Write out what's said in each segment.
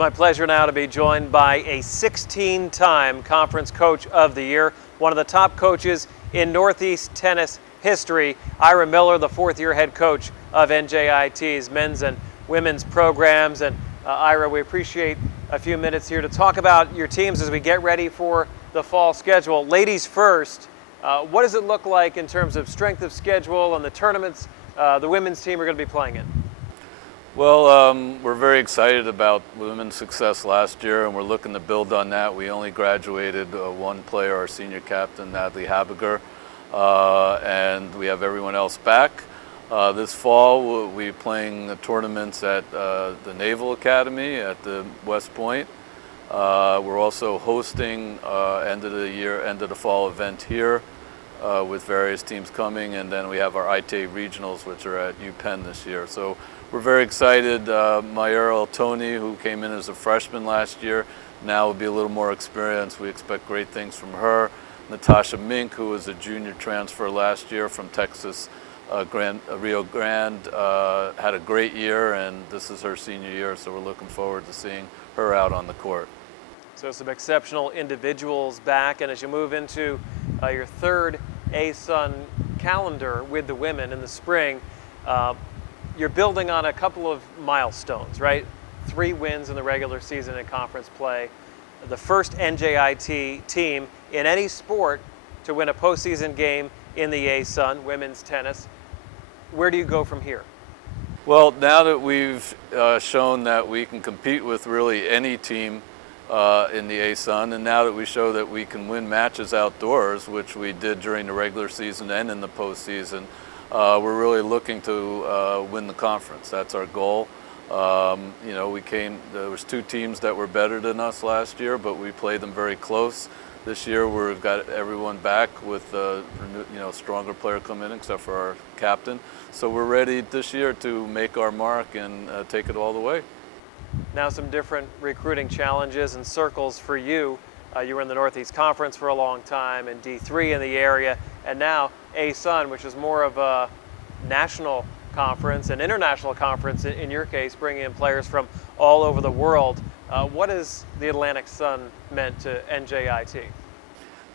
my pleasure now to be joined by a 16-time Conference Coach of the Year, one of the top coaches in Northeast tennis history, Ira Miller, the fourth-year head coach of NJIT's men's and women's programs. And Ira, we appreciate a few minutes here to talk about your teams as we get ready for the fall schedule. Ladies first, what does it look like in terms of strength of schedule and the tournaments the women's team are going to be playing in? Well, we're very excited about women's success last year, and we're looking to build on that. We only graduated one player, our senior captain, Natalie Habiger, and we have everyone else back. This fall, we'll be playing the tournaments at the Naval Academy at the West Point. We're also hosting end of the fall event here with various teams coming, and then we have our ITA regionals, which are at UPenn this year. So we're very excited. Mayra Tony, who came in as a freshman last year, now will be a little more experienced. We expect great things from her. Natasha Mink, who was a junior transfer last year from Texas Rio Grande, had a great year, and this is her senior year, so we're looking forward to seeing her out on the court. So some exceptional individuals back, and as you move into your third ASUN calendar with the women in the spring, you're building on a couple of milestones, right? 3 wins in the regular season in conference play, the first NJIT team in any sport to win a postseason game in the ASUN, women's tennis. Where do you go from here? Well, now that we've shown that we can compete with really any team in the ASUN, and now that we show that we can win matches outdoors, which we did during the regular season and in the postseason, we're really looking to win the conference. That's our goal. You know, there was 2 teams that were better than us last year, but we played them very close. This year we've got everyone back with stronger player come in except for our captain. So we're ready this year to make our mark and take it all the way. Now some different recruiting challenges and circles for you. You were in the Northeast Conference for a long time, and D3 in the area, and now ASUN, which is more of a national conference, an international conference in your case, bringing in players from all over the world. What has the Atlantic Sun meant to NJIT?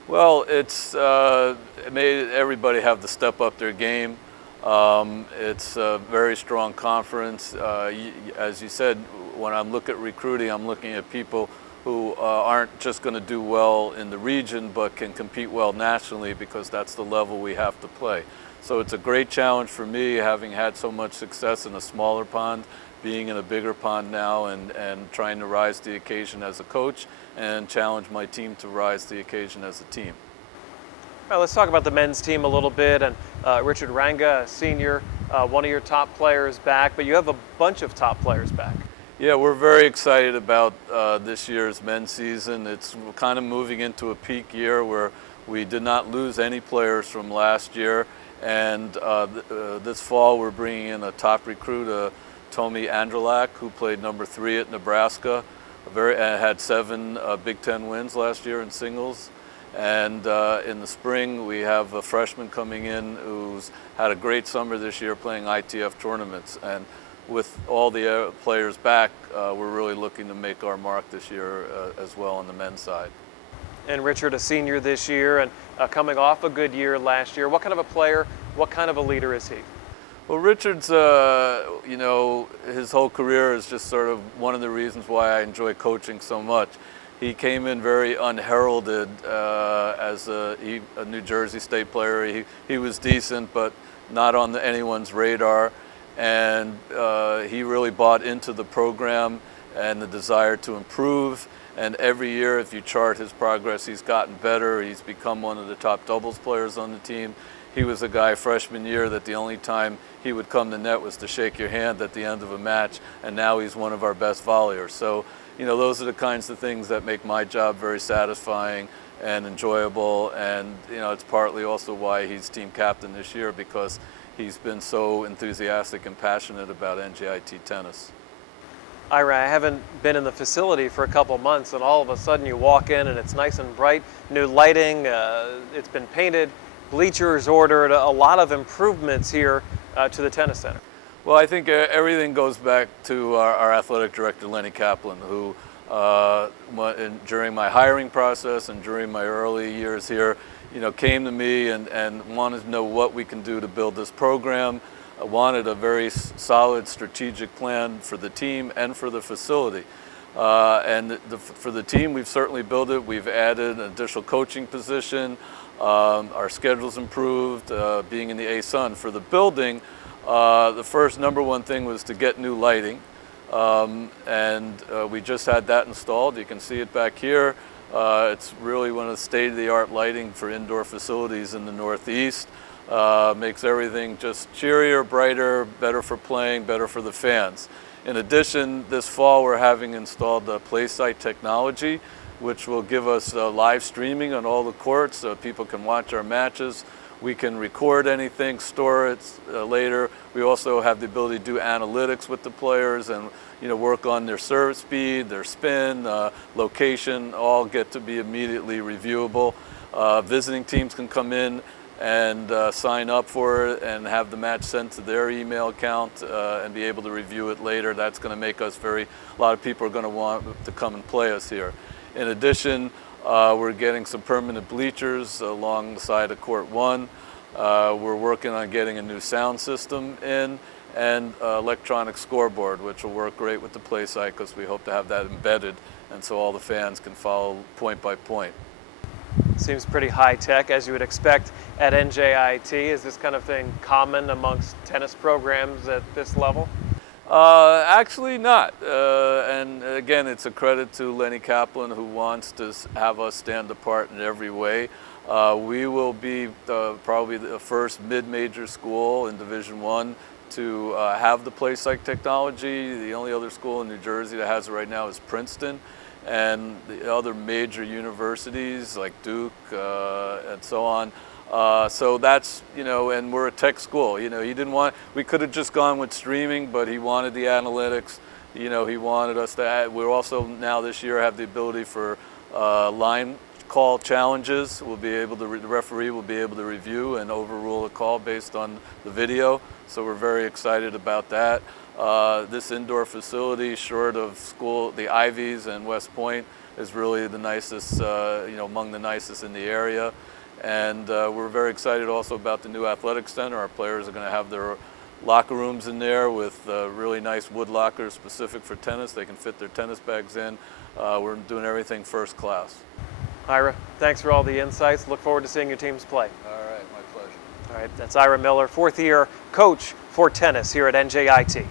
Well, it made everybody have to step up their game. It's a very strong conference. As you said, when I look at recruiting, I'm looking at people who aren't just going to do well in the region, but can compete well nationally, because that's the level we have to play. So it's a great challenge for me, having had so much success in a smaller pond, being in a bigger pond now, and trying to rise to the occasion as a coach and challenge my team to rise to the occasion as a team. Well, let's talk about the men's team a little bit. And Richard Ranga, a senior, one of your top players back, but you have a bunch of top players back. Yeah, we're very excited about this year's men's season. It's kind of moving into a peak year where we did not lose any players from last year. And this fall we're bringing in a top recruit, Tomi Andrelak, who played number 3 at Nebraska, had 7 Big Ten wins last year in singles. And in the spring we have a freshman coming in who's had a great summer this year playing ITF tournaments. And with all the players back, we're really looking to make our mark this year as well on the men's side. And Richard, a senior this year and coming off a good year last year. What kind of a player, what kind of a leader is he? Well, Richard's, his whole career is just sort of one of the reasons why I enjoy coaching so much. He came in very unheralded as a New Jersey State player. He was decent, but not on anyone's radar. And he really bought into the program and the desire to improve. And every year, if you chart his progress, he's gotten better. He's become one of the top doubles players on the team. He was a guy freshman year that the only time he would come to net was to shake your hand at the end of a match, and now he's one of our best volleyers. So, you know, those are the kinds of things that make my job very satisfying and enjoyable. And, you know, it's partly also why he's team captain this year, because he's been so enthusiastic and passionate about NJIT tennis. Ira, I haven't been in the facility for a couple months, and all of a sudden you walk in and it's nice and bright, new lighting, it's been painted, bleachers ordered, a lot of improvements here to the tennis center. Well, I think everything goes back to our athletic director, Lenny Kaplan, who during my hiring process and during my early years here, came to me and wanted to know what we can do to build this program. Wanted a very solid strategic plan for the team and for the facility. For the team, we've certainly built it. We've added an additional coaching position. Our schedule's improved, being in the ASUN. For the building, the first number one thing was to get new lighting. We just had that installed. You can see it back here. It's really one of the state-of-the-art lighting for indoor facilities in the Northeast. Makes everything just cheerier, brighter, better for playing, better for the fans. In addition, this fall we're having installed PlaySight technology, which will give us live streaming on all the courts so people can watch our matches. We can record anything, store it later. We also have the ability to do analytics with the players and work on their serve speed, their spin, location, all get to be immediately reviewable. Visiting teams can come in and sign up for it and have the match sent to their email account and be able to review it later. That's going to make us a lot of people are going to want to come and play us here. In addition, we're getting some permanent bleachers along the side of Court 1. We're working on getting a new sound system in and electronic scoreboard, which will work great with the PlaySight because we hope to have that embedded and so all the fans can follow point by point. Seems pretty high tech, as you would expect at NJIT. Is this kind of thing common amongst tennis programs at this level? Actually not. And again, it's a credit to Lenny Kaplan, who wants to have us stand apart in every way. We will be probably the first mid-major school in Division I to have the PlaySight technology. The only other school in New Jersey that has it right now is Princeton. And the other major universities like Duke and so on. So that's, and we're a tech school. We could have just gone with streaming, but he wanted the analytics. He wanted us to add. We're also now this year have the ability for line call challenges. The referee will be able to review and overrule a call based on the video. So we're very excited about that. This indoor facility, short of the Ivies and West Point, is really the nicest, among the nicest in the area. And we're very excited also about the new athletic center. Our players are going to have their locker rooms in there with really nice wood lockers specific for tennis. They can fit their tennis bags in. We're doing everything first class. Ira, thanks for all the insights. Look forward to seeing your teams play. All right, my pleasure. All right, that's Ira Miller, fourth year coach for tennis here at NJIT.